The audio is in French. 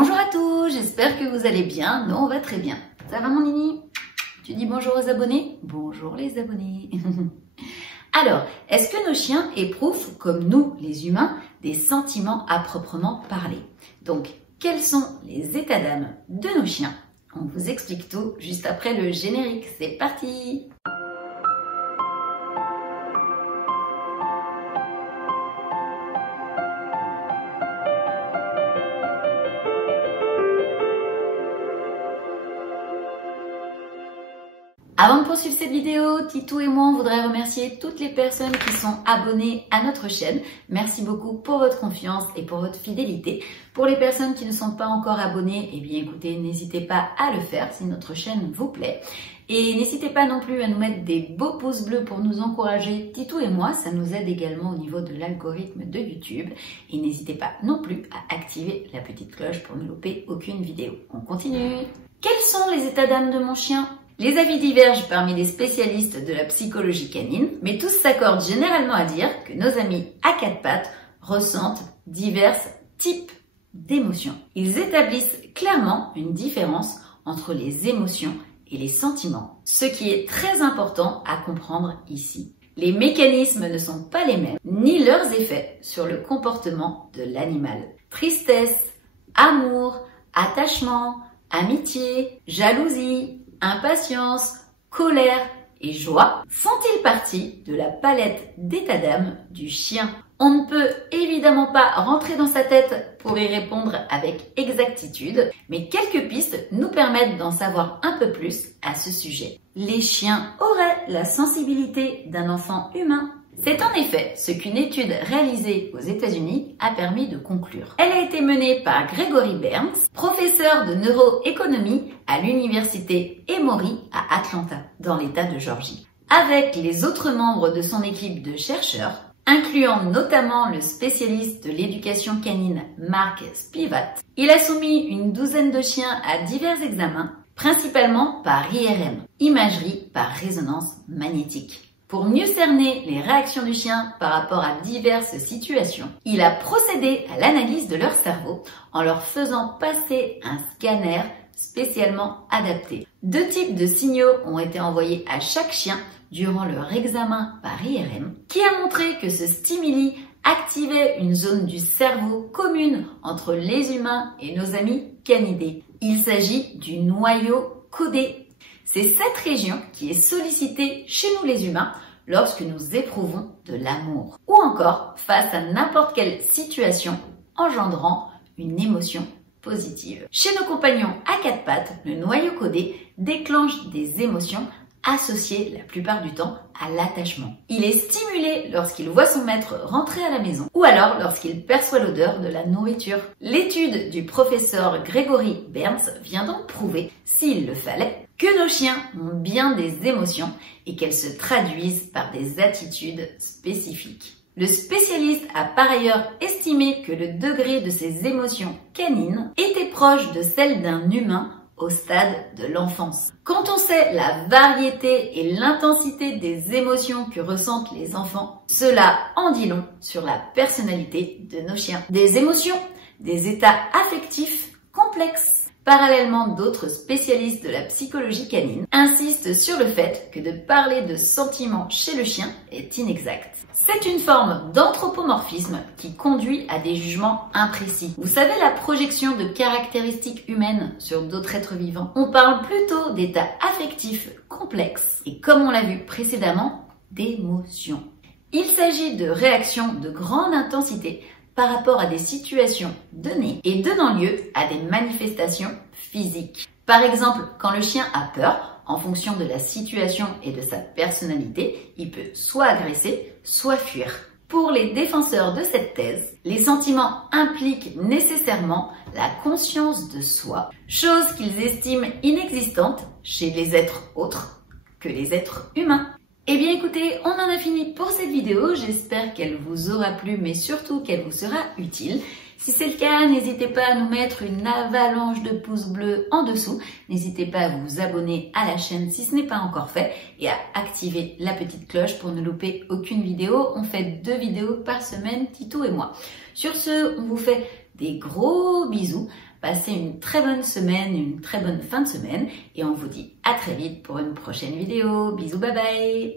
Bonjour à tous, j'espère que vous allez bien. Nous, on va très bien. Ça va mon Nini? Tu dis bonjour aux abonnés? Bonjour les abonnés. Alors, est-ce que nos chiens éprouvent, comme nous les humains, des sentiments à proprement parler? Donc, quels sont les états d'âme de nos chiens? On vous explique tout juste après le générique. C'est parti! Avant de poursuivre cette vidéo, Titou et moi, on voudrait remercier toutes les personnes qui sont abonnées à notre chaîne. Merci beaucoup pour votre confiance et pour votre fidélité. Pour les personnes qui ne sont pas encore abonnées, eh bien écoutez, n'hésitez pas à le faire si notre chaîne vous plaît. Et n'hésitez pas non plus à nous mettre des beaux pouces bleus pour nous encourager, Titou et moi. Ça nous aide également au niveau de l'algorithme de YouTube. Et n'hésitez pas non plus à activer la petite cloche pour ne louper aucune vidéo. On continue. Quels sont les états d'âme de mon chien ? Les avis divergent parmi les spécialistes de la psychologie canine, mais tous s'accordent généralement à dire que nos amis à quatre pattes ressentent divers types d'émotions. Ils établissent clairement une différence entre les émotions et les sentiments, ce qui est très important à comprendre ici. Les mécanismes ne sont pas les mêmes, ni leurs effets sur le comportement de l'animal. Tristesse, amour, attachement, amitié, jalousie, impatience, colère et joie font-ils partie de la palette d'état d'âme du chien? On ne peut évidemment pas rentrer dans sa tête pour y répondre avec exactitude, mais quelques pistes nous permettent d'en savoir un peu plus à ce sujet. Les chiens auraient la sensibilité d'un enfant humain. C'est en effet ce qu'une étude réalisée aux États-Unis a permis de conclure. Elle a été menée par Gregory Berns, professeur de neuroéconomie à l'université Emory à Atlanta, dans l'État de Géorgie. Avec les autres membres de son équipe de chercheurs, incluant notamment le spécialiste de l'éducation canine Mark Spivat, il a soumis une douzaine de chiens à divers examens, principalement par IRM, imagerie par résonance magnétique. Pour mieux cerner les réactions du chien par rapport à diverses situations, il a procédé à l'analyse de leur cerveau en leur faisant passer un scanner spécialement adapté. Deux types de signaux ont été envoyés à chaque chien durant leur examen par IRM, qui a montré que ce stimuli activait une zone du cerveau commune entre les humains et nos amis canidés. Il s'agit du noyau codé. C'est cette région qui est sollicitée chez nous les humains lorsque nous éprouvons de l'amour ou encore face à n'importe quelle situation engendrant une émotion positive. Chez nos compagnons à quatre pattes, le noyau codé déclenche des émotions associées la plupart du temps à l'attachement. Il est stimulé lorsqu'il voit son maître rentrer à la maison ou alors lorsqu'il perçoit l'odeur de la nourriture. L'étude du professeur Gregory Berns vient donc prouver, s'il le fallait, que nos chiens ont bien des émotions et qu'elles se traduisent par des attitudes spécifiques. Le spécialiste a par ailleurs estimé que le degré de ces émotions canines était proche de celle d'un humain au stade de l'enfance. Quand on sait la variété et l'intensité des émotions que ressentent les enfants, cela en dit long sur la personnalité de nos chiens. Des émotions, des états affectifs complexes. Parallèlement, d'autres spécialistes de la psychologie canine insistent sur le fait que de parler de sentiments chez le chien est inexact. C'est une forme d'anthropomorphisme qui conduit à des jugements imprécis. Vous savez, la projection de caractéristiques humaines sur d'autres êtres vivants. On parle plutôt d'états affectifs complexes et, comme on l'a vu précédemment, d'émotions. Il s'agit de réactions de grande intensité par rapport à des situations données et donnant lieu à des manifestations physiques. Par exemple, quand le chien a peur, en fonction de la situation et de sa personnalité, il peut soit agresser, soit fuir. Pour les défenseurs de cette thèse, les sentiments impliquent nécessairement la conscience de soi, chose qu'ils estiment inexistante chez les êtres autres que les êtres humains. Eh bien écoutez, on en a fini pour cette vidéo, j'espère qu'elle vous aura plu mais surtout qu'elle vous sera utile. Si c'est le cas, n'hésitez pas à nous mettre une avalanche de pouces bleus en dessous. N'hésitez pas à vous abonner à la chaîne si ce n'est pas encore fait et à activer la petite cloche pour ne louper aucune vidéo. On fait 2 vidéos par semaine, Titou et moi. Sur ce, on vous fait des gros bisous. Passez une très bonne semaine, une très bonne fin de semaine et on vous dit à très vite pour une prochaine vidéo. Bisous, bye bye.